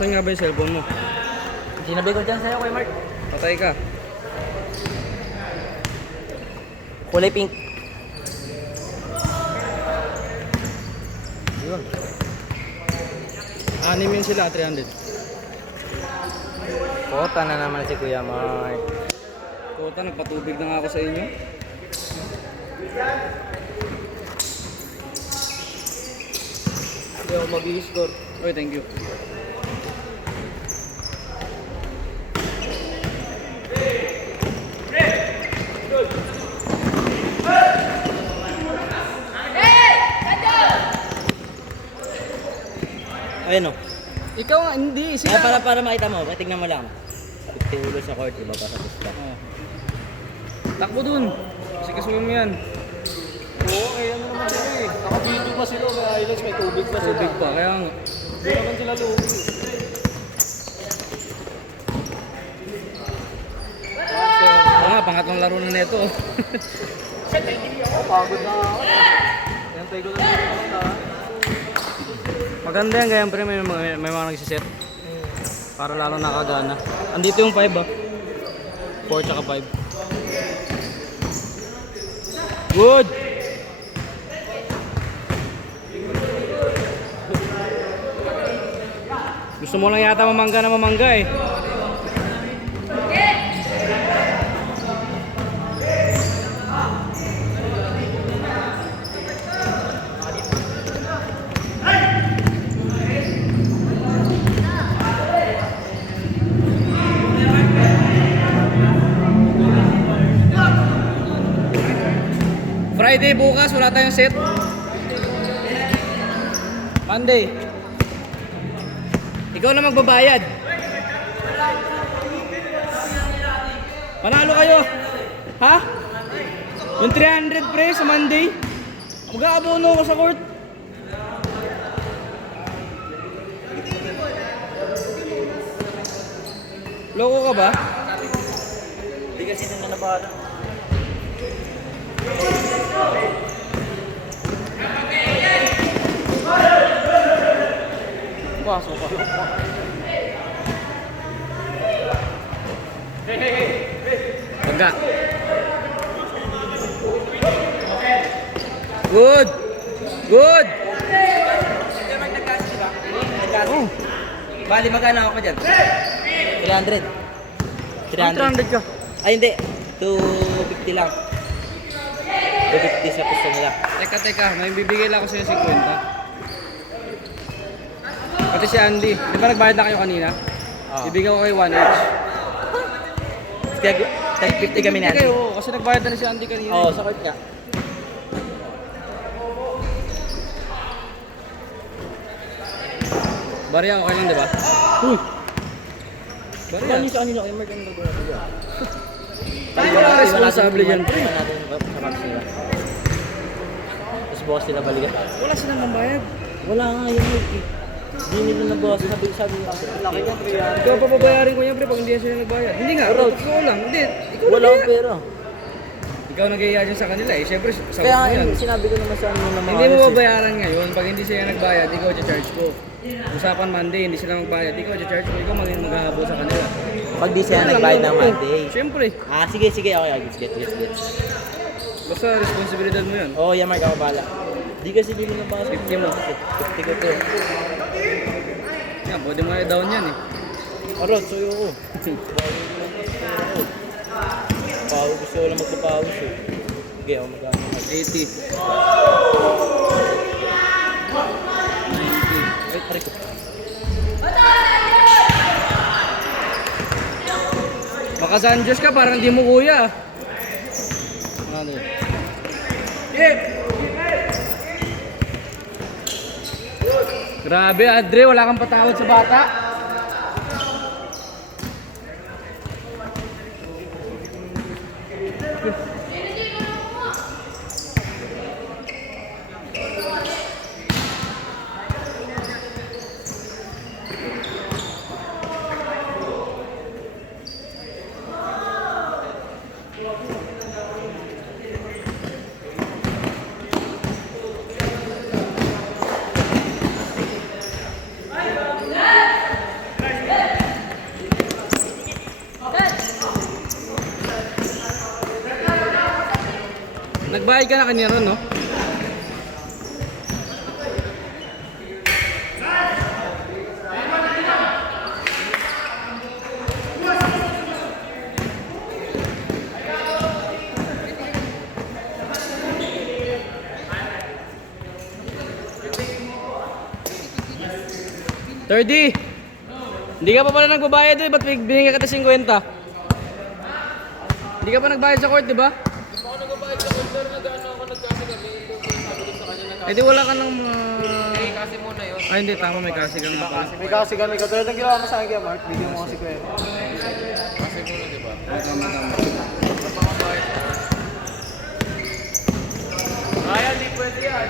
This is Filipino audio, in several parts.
Saan nga ba yung cellphone mo? Sinabi ko dyan sa'yo, Kuya Mark. Patay ka. Kulay pink. Yun. Anim yun sila, 300. Kota na naman si Kuya Mark. Kota, nagpatubig na nga ako sa inyo. Hindi ako mag-i-score. Oy, thank you. Ayun o. Ikaw nga, hindi. Ay, para makita mo, tingnan mo lang. 50 ulo sa court, iba pa sa pista. Oh. Takbo dun. Kasi kasuhin mo yan. Oo, eh ano naman sila eh. Naka-video pa sila, may highlights, may tubig pa sila. Tubig pa, kaya nga. Hindi naman sila lugi. Pangatlong laro na neto. Ako, pagod na ako. Yantay ko na naman na. Maganda yan, kaya pre, may mga nagsiset. Para lalo nakagana. Andito yung 5 ah. 4 tsaka 5. Good! Gusto mo lang yata mamangga na mamangga eh. Friday bukas, wala tayong set. Monday. Ikaw na magbabayad. Panalo kayo. Ha? Yung 300 pre sa Monday. Mag-aabono ko sa court. Loko ka ba? Hindi kasi nung nanabahala. Pasok pa. Pagka. Good. Good. Oh. Bali, magkano ako dyan? 300. 300 ka. Ay, hindi. 250 lang. 250 sa pista nila. Teka, may bibigay lang ako sa'yo 50. Pati si Andy. Di ba nagbayad na kayo kanina? Oo. Bibigyan ko kayo 1 each. Tag 50 kami natin. Oo, kasi nagbayad na rin si Andy kanina. Oo, sa court ka. Barya, okay lang, di ba? Barya. Paano sa kanila kayo, Mark? Ang gagawin ko dyan? Hindi wala responsable yan, pre. Iwan natin sa match nila. Tapos bukas sila balikan. Wala silang mambayad. Wala nga yun, Mark. Hindi nila nabawas. Sabi nga. Laki niya, 300. Ikaw papabayarin ko yan, pre, pag hindi yan sila nagbayad. Hindi nga, totoo lang. Hindi, ikaw Wala akong nag-iya. pera. Ikaw nag-iya dyan sa kanila eh. Siyempre, sa Kaya mo nga, yan. sinabi ko naman sa ano na mga Hindi mo ano, babayaran ngayon. Pag hindi sila nagbayad, ikaw i-charge ko. Usapan Monday, hindi sila magbayad. Ikaw i-charge ko. Ikaw maghahabol sa kanila. Pag di sila nagbayad ng Monday. Siyempre. Ah, sige. Okay, get. Basta responsibilidad mo yun. Oo, yan, Mark. Ako bahala. Di kasi di nila nabawas. 50 mo. 50 ko to. Yan, pwede mo i-down yan eh. Arot, so yun ko. Pawis, gusto ko lang magpapawis eh. Sige, ako mag-ano. 80. 90. Wait, pare ko. Baka San Diyos ka, parang di mo kuya. Ano yun? Grabe, Andre, wala kang patawad sa bata. Nagbayad ka na kanina ron, no? $30. Hindi ka pa pala nagbabayad eh, ba't binigyan ka 50? Hindi ka pa nagbayad sa court, di ba? Hindi pa ako nagbabayad sa order na gano'n ako nagkasi kami. Sabi sa kanya na Eh di wala ka nang kasi. Kasi muna yun. Ay hindi, tama, may kasi ka nga pala. May kasi kami. Katulad ng ginawa mo sa akin kaya Mark. Bigyan mo kasi ko eh. Kasi muna diba? Kaya di pwede yan.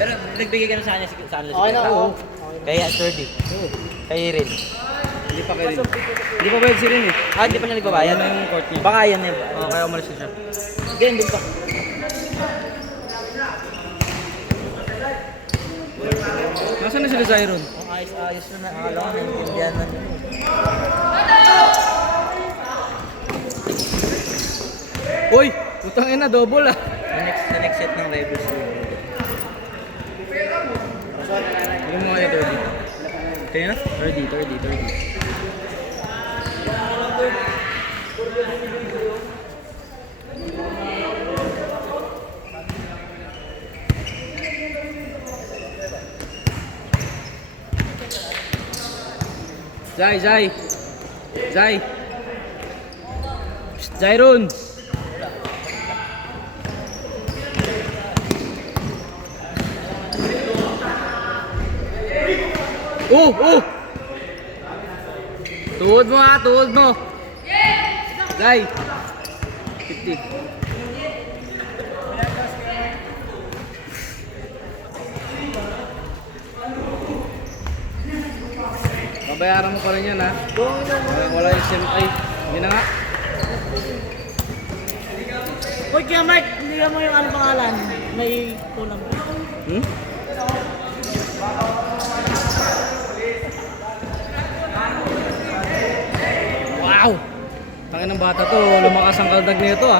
Pero nagbigay ka na sa kanya sa kanila. Okay na, oo. Kaya 30. Kaya rin. Hindi pa kayo rin. Hindi pa bayad si Rin eh. Ah, hindi pa siya nagbabayad. Yan yung court niya. Baka yan eh. Oo, kaya umalis na siya. Ganyan din pa. Nasaan na sila Zyron? Ang ayos-ayos na nakakala ko naintindihan na nyo. Uy! Utang ina, double ah. Sa next set ng Rebels. Yung mga 30. Kaya na? 30. Zay! Zyron! Tuhod mo! Zay! 50. Babayaran mo pa rin yan ha. Wala yung ay, hindi na nga. Uy, kaya Mark, hindi mo yung ano pangalan. May kulang. Hmm? Wow! Tangin ng bata to, lumakas ang kaldag nito ah.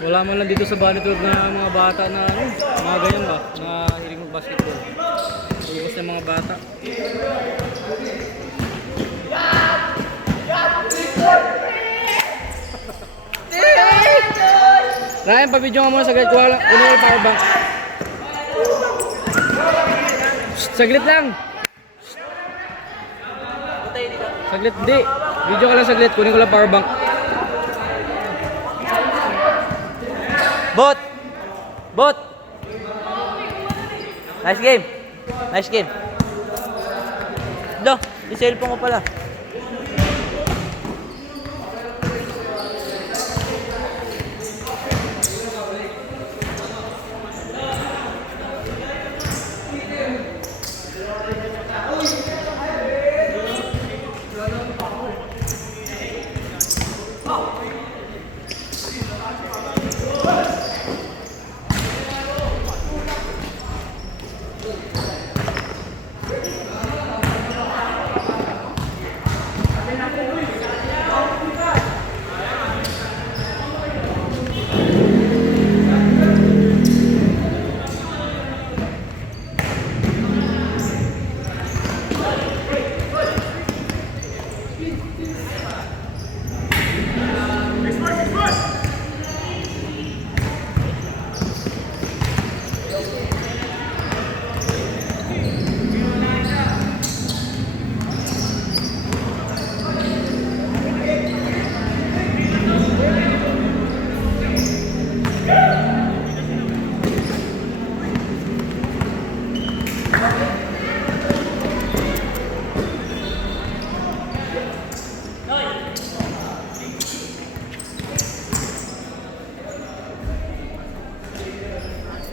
Wala man lang dito sa Banitod na mga bata na ano, mga ganyan ba, na hiling mag-basketball. Ubus na mga bata. Ryan, pa-video nga muna saglit. Kunin ko yung power bank. Saglit lang. Saglit, di. Video ka lang saglit. Kunin ko lang power bank. Bot! Nice game. Do, yung cellphone ko pala.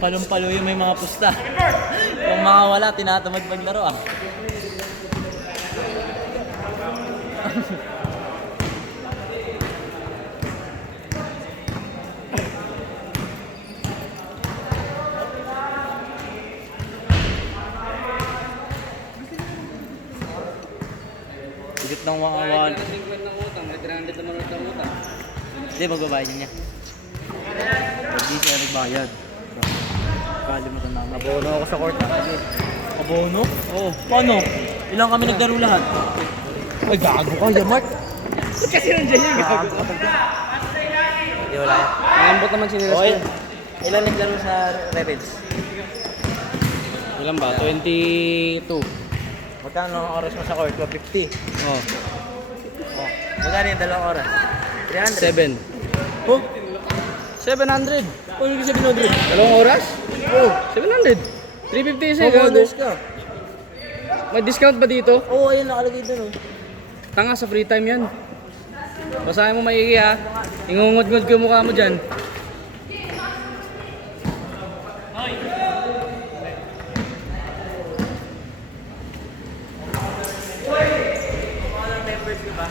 Palong-palo yung may mga pusta. Kung mga wala, tinatamad maglaro ah. Higit ng mga wala. ng utang, may 300 naman ulit ng utang. Hindi, magbabayad niya. Hindi siya nagbayad. Kalimutan namin. Abono ako sa court. Abono? Oo. Paano? Ilang kami naglaro lahat? Ay, gago ka, Yamark. Kasi nandiyan yung gago. Hindi, wala yan. Malambot naman sinilas Okay. ko. Ilan naglaro sa Rebels? Ilan ba? 22. Magkano ang oras mo sa court? 50. Oh, Oh. Magkano yung dalawang oras? 300. 7. Oh, 700. ano yung 700? Dalawang oras? Oh, 700. 350 isa gago. Homeowners ka. May discount ba dito? Oo, ayun, nakalagay doon. Tanga sa free time yan. Basahin mo maigi ha. Ingungod-ngod ko yung mukha mo dyan. Members ka ba?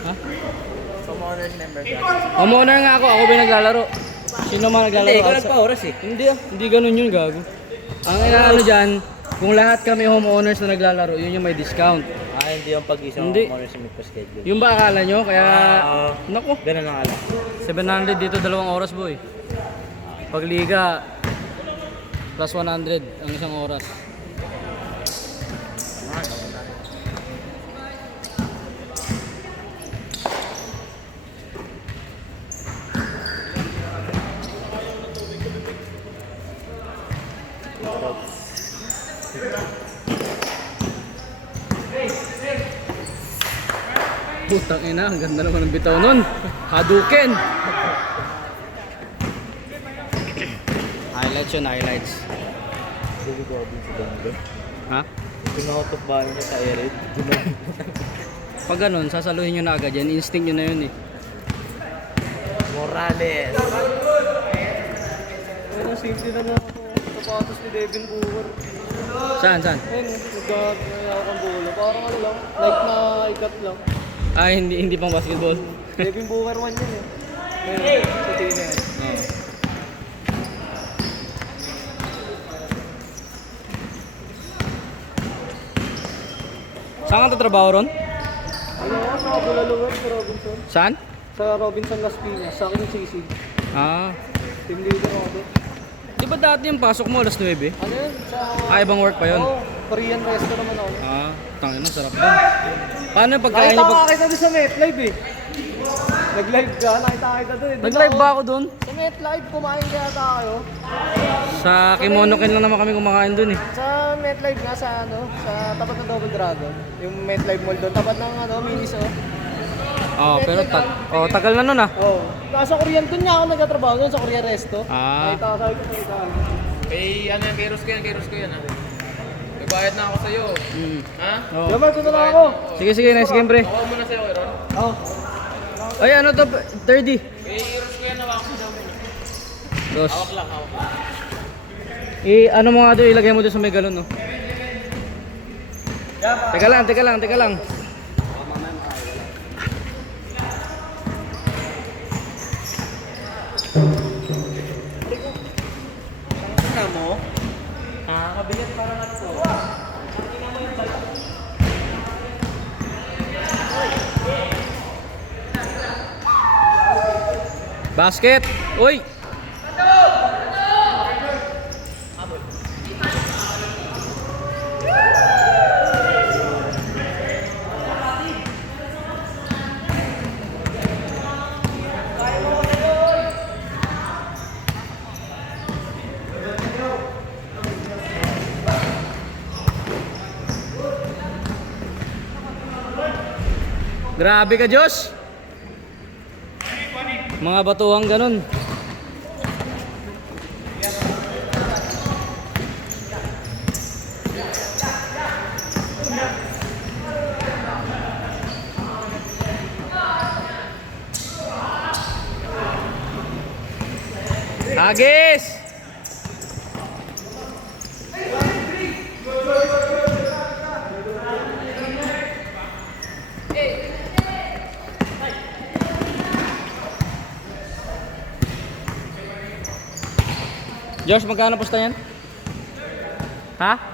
Ha? Homeowners member ka? Homeowner nga ako. Ako ba yung naglalaro? Sino man Hindi, naglalaro? ikaw Outside- nagpa-oras eh. Hindi ah. Hindi ganun yun gago. Ang inaano dyan, kung lahat kami homeowners na naglalaro, yun yung may discount. Ah, hindi yung pag-isang Hindi. homeowners yung may pa-schedule. Yung ba akala nyo? Kaya, Ah, naku, ganun ang alam. 700 dito, 2 oras boy. Pag liga, plus 100 ang isang oras. Putang ina, ang ganda naman ng bitaw nun. Hadouken! Highlights yun, highlights. Hindi ko abin sa Dondo. Ha? Pinutok ba niya sa Erid? Pag ganun, sasaluhin nyo na agad yan. Instinct nyo na yun eh. Morales. Ayun, ang simple na nga ako. Sapatos ni Devin Booker. Saan, saan? Ayun, nagkakayaw kang bulo. Parang ano lang, like na ikat lang. Ah, hindi pang basketball. Devin Booker 1 yun eh. Ayun, sa tingin na yan. Oo. Saan ka tatrabaho ron? Ano ako, sa Bulaluan sa Robinson. Saan? Sa Robinson Las Piñas, sa akin yung CC. Ah. Team leader ako doon. Di ba dati yung pasok mo alas 9? Ano yun? Sa... Ah, ibang work pa yun? Oo, Korean resto naman ako. Ah, tangin na, sarap doon. Paano yung pagkain Nakita niyo pag... kita doon sa MetLife eh. Nag-live ka, nakita kita doon eh. Doon Nag-live ako- ba ako doon? Sa MetLife, kumain kaya tayo. Sa Kimonokin lang naman kami kumakain doon eh. Sa MetLife nga, sa ano, sa tapat ng Double Dragon. Yung MetLife Mall doon, tapat ng ano, Miniso. Oh, pero tagal na nun ah. Oo. Nasa Korean, doon nga ako nagtatrabaho doon sa Korean Resto. Ah. Nakita ko, sabi ko, nakita ko. Ano yan, kairos ko yan ha. Nagbayad na ako sa'yo. Mm. Ha? Oh. Yaman, punta na ako. Sige, sige, nice game pre. Ako muna sa'yo, Aaron. Oo. Ay, ano to? 30. Kairos ko yan, hawak mo daw muna. Dos. Hawak lang. Ano mo nga doon, ilagay mo doon sa may galon, no? Teka lang. Ano mo? Nakakabigat parang ano to. Basket! Uy! Grabe ka, Josh! Mga batuang ganun. Agis! Josh, magkano pusta yan? Ha?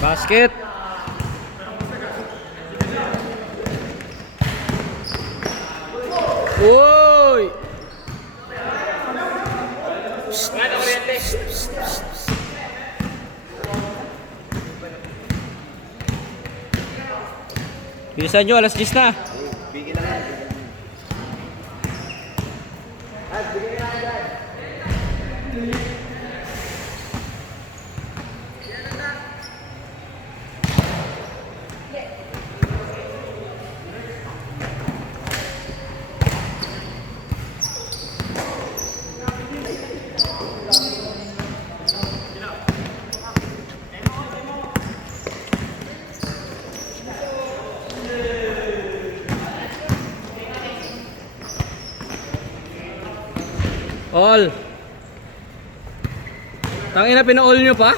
Basket. Uy! Bilisan nyo, alas 10 na. All. Tangina, pina-all nyo pa?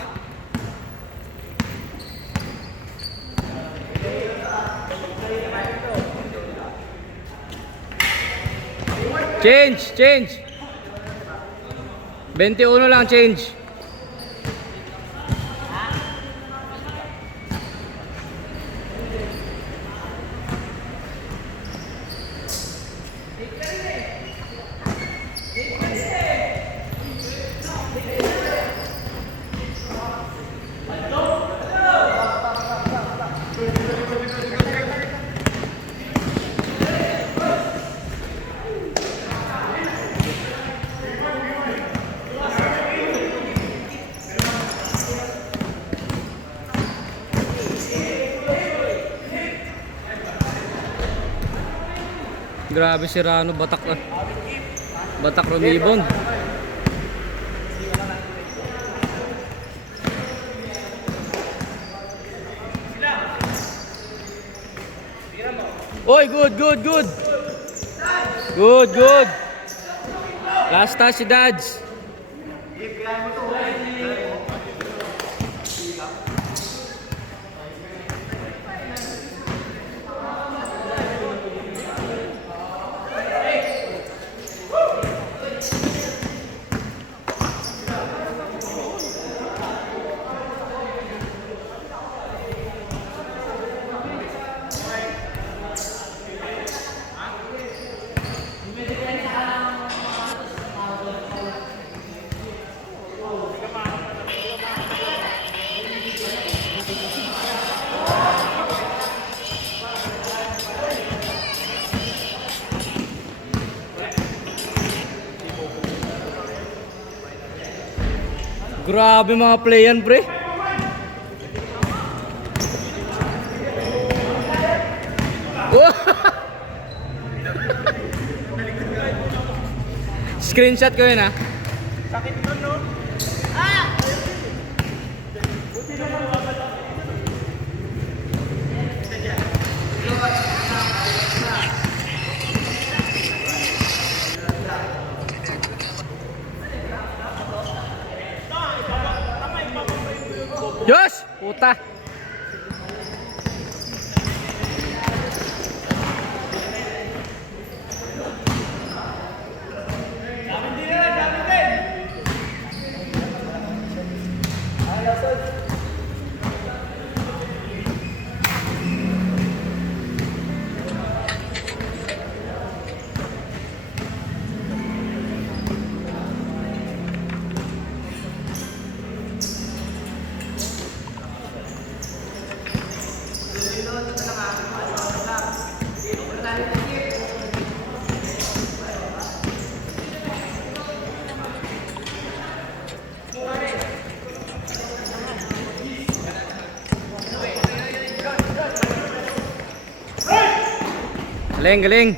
Change. 21 lang change. Grabe si Rano, batak rumibon. Oy, good. Good. Last touch si Dads. Grabe mga play yan, pre. Screenshot ko yun, ha. Sakit nun, no? Yes! Puta! Galing, galing.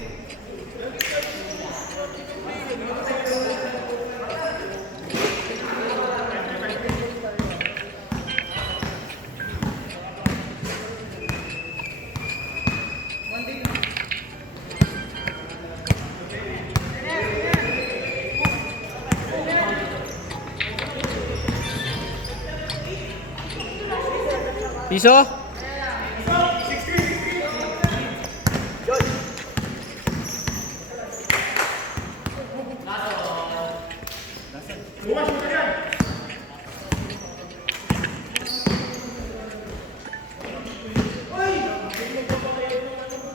Piso?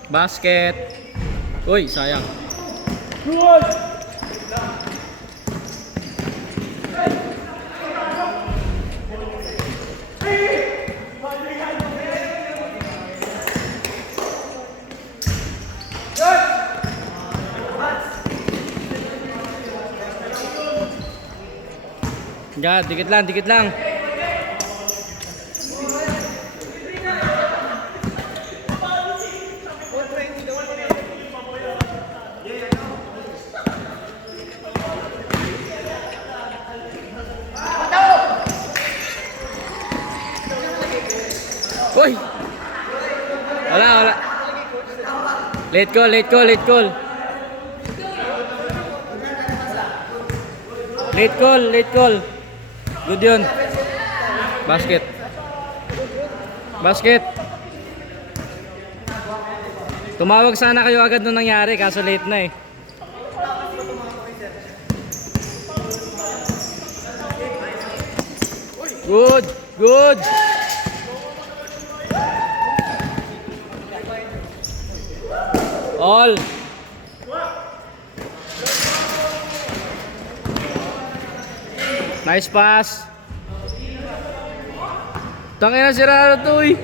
Basket. Uy, sayang. Yan, dikit lang, dikit lang. Uy! Wala, wala. Late call, late call, late call. Late call, late call. Good yun. Basket. Basket. Tumawag sana kayo agad nung nangyari kaso late na eh. Good, good. All. Nice pass. Tangina si Raro to eh.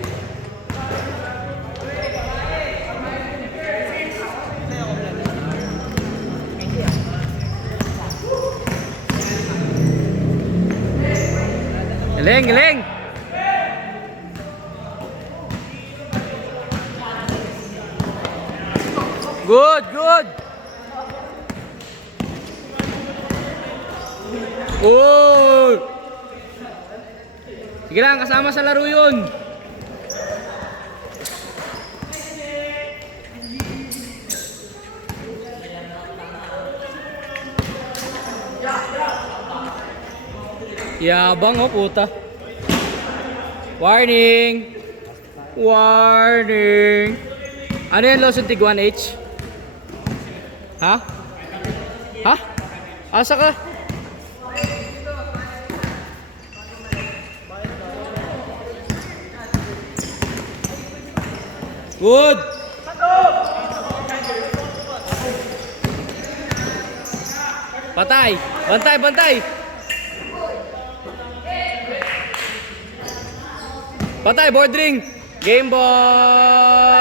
Galing, galing. Good, good. Oh! Sige lang, kasama sa laro yun. Yabang oh, puta. Warning! Warning! Ano yan, Lawson Tig 1H? Ha? Ha? Asa ka? Good! Patay! Bantay, bantay! Patay, board ring! Game ball!